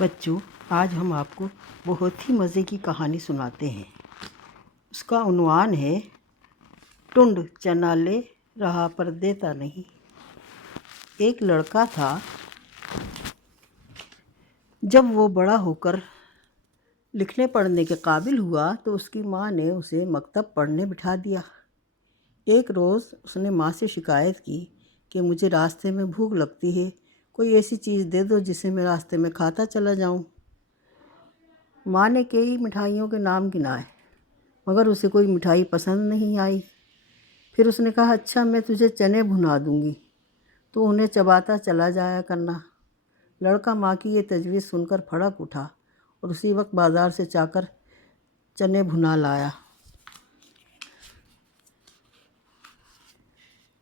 बच्चों, आज हम आपको बहुत ही मज़े की कहानी सुनाते हैं। उसका उन्वान है टुंड चना ले रहा पर देता नहीं। एक लड़का था। जब वो बड़ा होकर लिखने पढ़ने के काबिल हुआ तो उसकी माँ ने उसे मकतब पढ़ने बिठा दिया। एक रोज़ उसने माँ से शिकायत की कि मुझे रास्ते में भूख लगती है, कोई ऐसी चीज़ दे दो जिसे मैं रास्ते में खाता चला जाऊँ। माँ ने कई मिठाइयों के नाम गिनाए, मगर उसे कोई मिठाई पसंद नहीं आई। फिर उसने कहा, अच्छा मैं तुझे चने भुना दूंगी, तो उन्हें चबाता चला जाया करना। लड़का माँ की ये तजवीज़ सुनकर भड़क उठा और उसी वक्त बाज़ार से जाकर चने भुना लाया।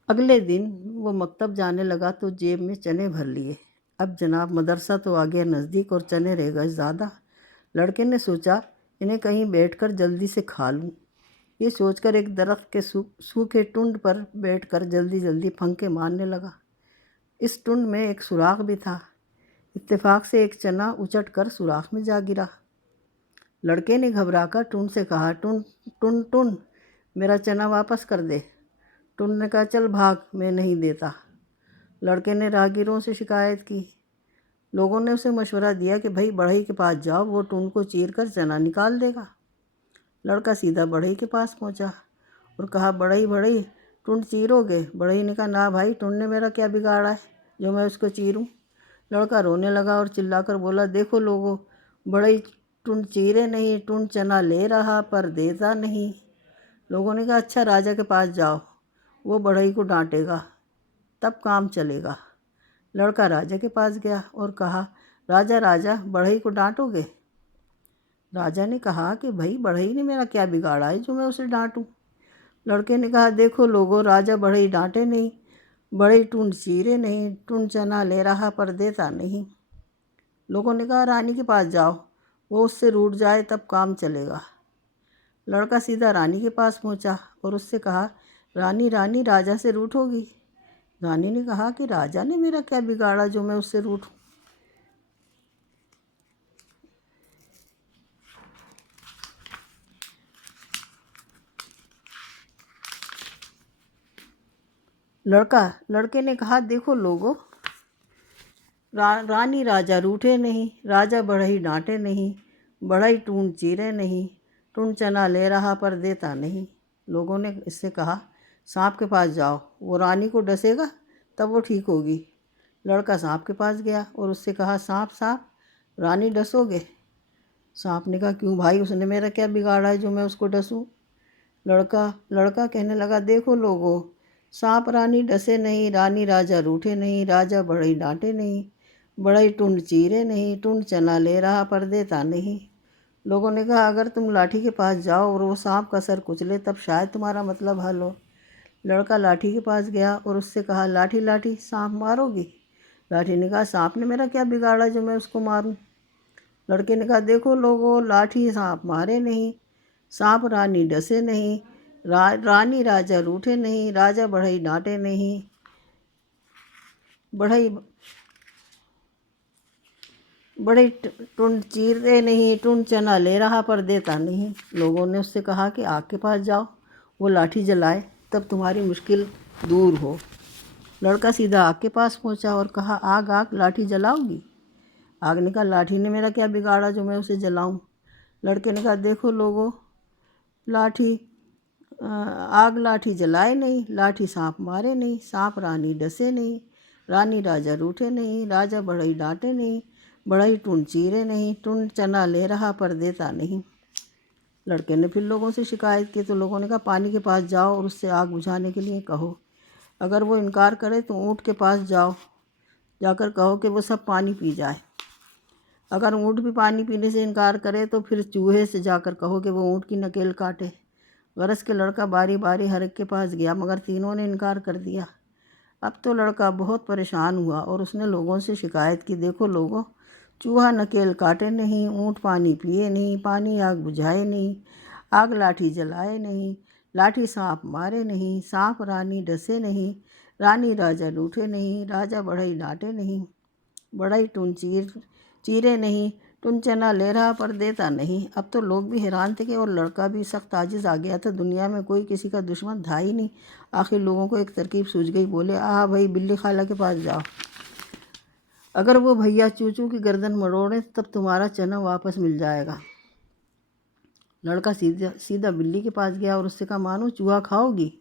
अगले दिन वो मकतब जाने लगा तो जेब में चने भर लिए। अब जनाब मदरसा तो आ गया नज़दीक और चने रह गए ज़्यादा। लड़के ने सोचा, इन्हें कहीं बैठकर जल्दी से खा लूँ। ये सोचकर एक दरख्त के सूखे टुंड पर बैठकर जल्दी जल्दी फंके मारने लगा। इस टुंड में एक सुराख भी था। इत्तेफाक से एक चना उचट कर सुराख में जा गिरा। लड़के ने घबराकर टुंड से कहा, टुंड टुंड टुंड, मेरा चना वापस कर दे। टुंड ने कहा, चल भाग, मैं नहीं देता। लड़के ने राहगीरों से शिकायत की। लोगों ने उसे मशवरा दिया कि भाई बढ़ई के पास जाओ, वो टुंड को चीर कर चना निकाल देगा। लड़का सीधा बढ़ई के पास पहुंचा और कहा, बढ़ई बढ़ई, टुंड चीरोगे? बढ़ई ने कहा, ना भाई, टुंड ने मेरा क्या बिगाड़ा है जो मैं उसको चीरूं। लड़का रोने लगा और चिल्लाकर बोला, देखो लोगों, बढ़ई टुंड चीरे नहीं, टुंड चना ले रहा पर देता नहीं। लोगों ने कहा, अच्छा राजा के पास जाओ, वो बढ़ई को डांटेगा, तब काम चलेगा। लड़का राजा के पास गया और कहा, राजा राजा, बढ़ई को डांटोगे? राजा ने कहा कि भाई बढ़ई ने मेरा क्या बिगाड़ा है जो मैं उसे डांटूं। लड़के ने कहा, देखो लोगों, राजा बढ़ई डांटे नहीं, बढ़ई टूंड चीरे नहीं, टूंड चना ले रहा पर देता नहीं। लोगों ने कहा, रानी के पास जाओ, वो उससे रूठ जाए तब काम चलेगा। लड़का सीधा रानी के पास पहुंचा और उससे कहा, रानी रानी, राजा से रूठोगी? रानी ने कहा कि राजा ने मेरा क्या बिगाड़ा जो मैं उससे रूठूं। लड़के ने कहा, देखो लोगों, रानी राजा रूठे नहीं, राजा बढ़ई डांटे नहीं, बढ़ई टूंड चीरे नहीं, टूंड चना ले रहा पर देता नहीं। लोगों ने इससे कहा, सांप के पास जाओ, वो रानी को डसेगा तब वो ठीक होगी। लड़का सांप के पास गया और उससे कहा, सांप सांप, रानी डसोगे? सांप ने कहा, क्यों भाई, उसने मेरा क्या बिगाड़ा है जो मैं उसको डसूं। लड़का कहने लगा, देखो लोगों, सांप रानी डसे नहीं, रानी राजा रूठे नहीं, राजा बढ़ई डांटे नहीं, बढ़ई टुंड चीरे नहीं, टुंड चना ले रहा पर देता नहीं। लोगों ने कहा, अगर तुम लाठी के पास जाओ और वो सांप का सर कुचले तब शायद तुम्हारा मतलब हल हो। लड़का लाठी के पास गया और उससे कहा, लाठी लाठी, सांप मारोगी? लाठी ने कहा, सांप ने मेरा क्या बिगाड़ा जो मैं उसको मारूं। लड़के ने कहा, देखो लोगों, लाठी सांप मारे नहीं, सांप रानी डसे नहीं, रानी राजा रूठे नहीं, राजा बढ़ई डांटे नहीं, बढ़ई बड़े टुंड चीरे नहीं, टुंड चना ले रहा पर देता नहीं। लोगों ने उससे कहा कि आग के पास जाओ, वो लाठी जलाए तब तुम्हारी मुश्किल दूर हो। लड़का सीधा आग के पास पहुंचा और कहा, आग आग, लाठी जलाओगी? आग ने कहा, लाठी ने मेरा क्या बिगाड़ा जो मैं उसे जलाऊं। लड़के ने कहा, देखो लोगों, लाठी आग लाठी जलाए नहीं, लाठी सांप मारे नहीं, सांप रानी डसे नहीं, रानी राजा रूठे नहीं, राजा बढ़ई डांटे नहीं, बढ़ई टुंड चीरे नहीं, टुंड चना ले रहा पर देता नहीं। लड़के ने फिर लोगों से शिकायत की तो लोगों ने कहा, पानी के पास जाओ और उससे आग बुझाने के लिए कहो। अगर वो इनकार करे तो ऊँट के पास जाओ, जाकर कहो कि वो सब पानी पी जाए। अगर ऊँट भी पानी पीने से इनकार करे तो फिर चूहे से जाकर कहो कि वो ऊँट की नकेल काटे। गरज के लड़का बारी बारी हर एक के पास गया, मगर तीनों ने इनकार कर दिया। अब तो लड़का बहुत परेशान हुआ और उसने लोगों से शिकायत की, देखो लोगों, चूहा नकेल काटे नहीं, ऊँट पानी पिए नहीं, पानी आग बुझाए नहीं, आग लाठी जलाए नहीं, लाठी सांप मारे नहीं, सांप रानी डसे नहीं, रानी राजा रूठे नहीं, राजा बढ़ई डांटे नहीं, बढ़ई टुन चीरे नहीं। टुन चना ले रहा पर देता नहीं। अब तो लोग भी हैरान थे कि और लड़का भी सख्त आजिज़ आ गया था। दुनिया में कोई किसी का दुश्मन था ही नहीं। आखिर लोगों को एक तरकीब सूझ गई। बोले, आ भाई, बिल्ली खाला के पास जाओ। अगर वो भैया चूचू की गर्दन मरोड़े तब तुम्हारा चना वापस मिल जाएगा। लड़का सीधा सीधा बिल्ली के पास गया और उससे कहा, मानो चूहा खाओगी?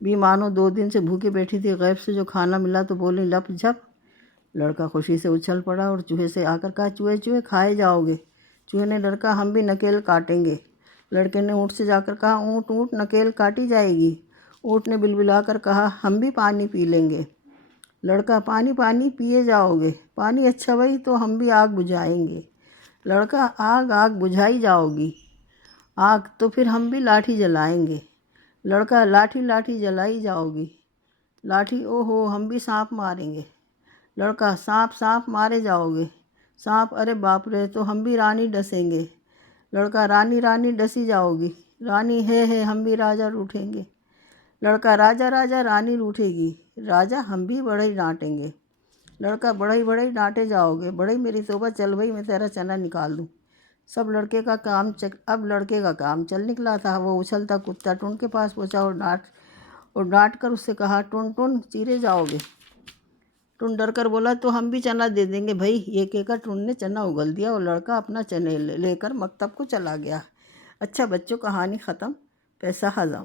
भी मानो 2 दिन से भूखी बैठी थी, गैब से जो खाना मिला तो बोली लप झप। लड़का खुशी से उछल पड़ा और चूहे से आकर कहा, चूहे चूहे खाए जाओगे। चूहे ने डर कहा, हम भी नकेल काटेंगे। लड़के ने ऊँट से जाकर कहा, ऊँट ऊँट नकेल काटी जाएगी। ऊँट ने बिलबिलाकर कहा, हम भी पानी पी लेंगे। लड़का, पानी पानी पिए जाओगे? पानी अच्छा भाई, तो हम भी आग बुझाएंगे। लड़का, आग आग बुझाई जाओगी? आग तो फिर हम भी लाठी जलाएंगे। लड़का, लाठी लाठी जलाई जाओगी? लाठी, ओहो, हम भी सांप मारेंगे। लड़का, सांप सांप मारे जाओगे? सांप, अरे बाप रे, तो हम भी रानी डसेंगे। लड़का, रानी रानी डसी जाओगी? रानी है हम भी राजा रूठेंगे। लड़का, राजा राजा रानी रूठेगी? राजा, हम भी बढ़ई डांटेंगे। लड़का, बढ़ई बढ़ई डांटे जाओगे? बढ़ई मेरी तौबा, चल भाई मैं तेरा चना निकाल दूँ। अब लड़के का काम चल निकला था। वो उछलता कुत्ता टुन के पास पहुंचा और डांट कर उससे कहा, टुन टुन चीरे जाओगे? टुन डर कर बोला, तो हम भी चना दे देंगे भाई। ये कहकर टुन ने चना उगल दिया और लड़का अपना चने लेकर मकतब को चला गया। अच्छा बच्चों, कहानी ख़त्म, पैसा हज़म।